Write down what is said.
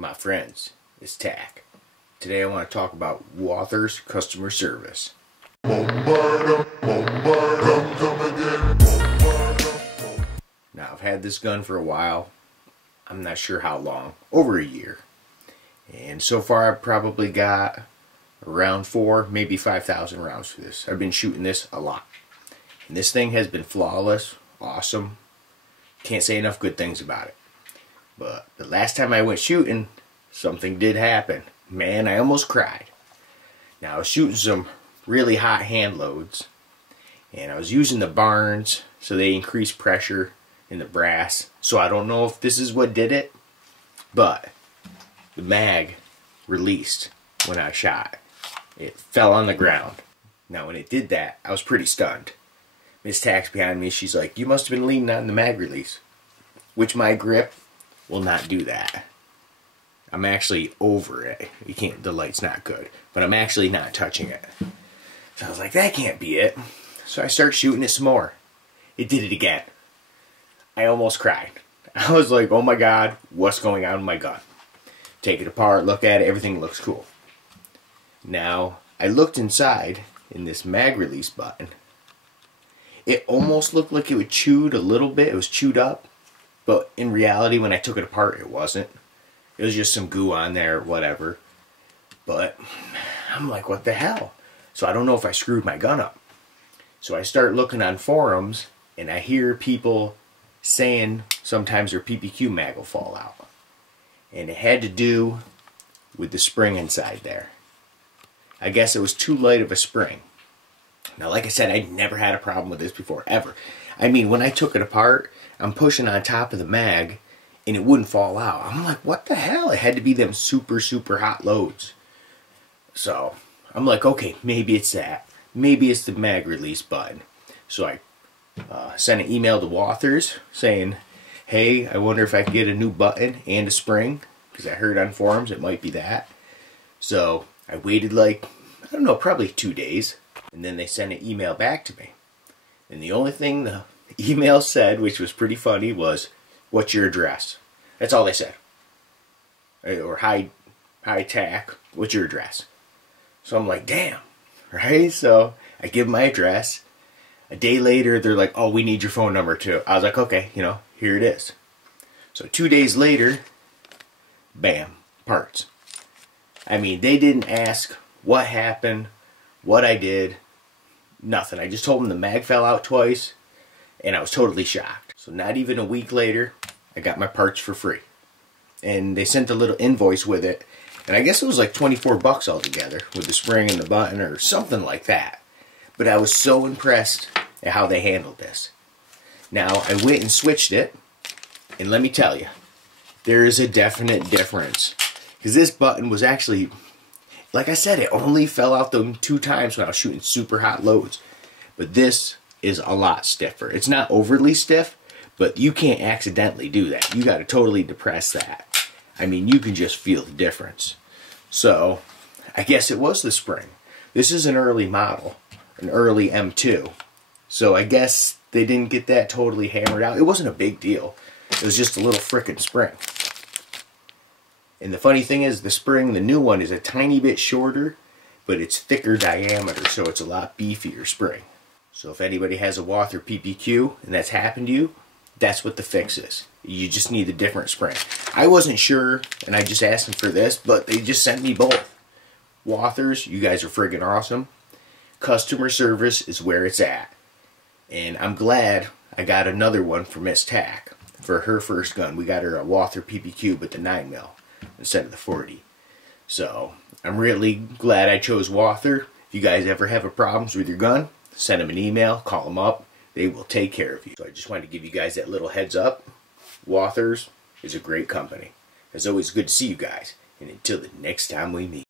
My friends, it's Tack. Today I want to talk about Walthers customer service. Now I've had this gun for a while. I'm not sure how long, over a year. And so far I've probably got around 4, maybe 5,000 rounds for this. I've been shooting this a lot. And this thing has been flawless, awesome. Can't say enough good things about it. But the last time I went shooting, something did happen. Man, I almost cried. Now I was shooting some really hot hand loads. And I was using the Barnes, so they increase pressure in the brass. So I don't know if this is what did it. But the mag released when I shot. It fell on the ground. Now when it did that, I was pretty stunned. Miss Tack's behind me. She's like, "You must have been leaning on the mag release." Which my grip will not do that. I'm actually over it. You can't, the light's not good. But I'm actually not touching it. So I was like, that can't be it. So I start shooting it some more. It did it again. I almost cried. I was like, oh my God, what's going on with my gun? Take it apart, look at it, everything looks cool. Now, I looked inside in this mag release button. It almost looked like it was chewed a little bit. It was chewed up. But in reality, when I took it apart, it wasn't. It was just some goo on there, whatever. But I'm like, what the hell? So I don't know if I screwed my gun up. So I start looking on forums, and I hear people saying sometimes their PPQ mag will fall out. And it had to do with the spring inside there. I guess it was too light of a spring. Now, like I said, I'd never had a problem with this before, ever. I mean, when I took it apart, I'm pushing on top of the mag, and it wouldn't fall out. I'm like, what the hell? It had to be them super, super hot loads. So, I'm like, okay, maybe it's that. Maybe it's the mag release button. So I sent an email to Walthers saying, hey, I wonder if I could get a new button and a spring, because I heard on forums it might be that. So I waited like, I don't know, probably 2 days. And then they sent an email back to me. And the only thing the email said, which was pretty funny, was, what's your address? That's all they said. Or hi Tack, what's your address? So I'm like, damn, right? So I give my address. A day later, they're like, oh, we need your phone number too. I was like, okay, you know, here it is. So 2 days later, bam, parts. I mean, they didn't ask what happened, what I did, nothing. I just told them the mag fell out twice, and I was totally shocked. So not even a week later, I got my parts for free. And they sent a little invoice with it, and I guess it was like 24 bucks altogether, with the spring and the button, or something like that. But I was so impressed at how they handled this. Now, I went and switched it, and let me tell you, there is a definite difference. Because this button was actually, like I said, it only fell out them 2 times when I was shooting super hot loads. But this is a lot stiffer. It's not overly stiff, but you can't accidentally do that. You got to totally depress that. I mean, you can just feel the difference. So, I guess it was the spring. This is an early model, an early M2. So I guess they didn't get that totally hammered out. It wasn't a big deal. It was just a little frickin' spring. And the funny thing is, the spring, the new one, is a tiny bit shorter, but it's thicker diameter, so it's a lot beefier spring. So if anybody has a Walther PPQ and that's happened to you, that's what the fix is. You just need a different spring. I wasn't sure, and I just asked them for this, but they just sent me both. Walthers, you guys are friggin' awesome. Customer service is where it's at. And I'm glad I got another one for Miss Tack for her first gun. We got her a Walther PPQ, but the 9mm instead of the 40. So I'm really glad I chose Walther. If you guys ever have problems with your gun, send them an email, call them up. They will take care of you. So I just wanted to give you guys that little heads up. Walthers is a great company. It's always good to see you guys. And until the next time we meet.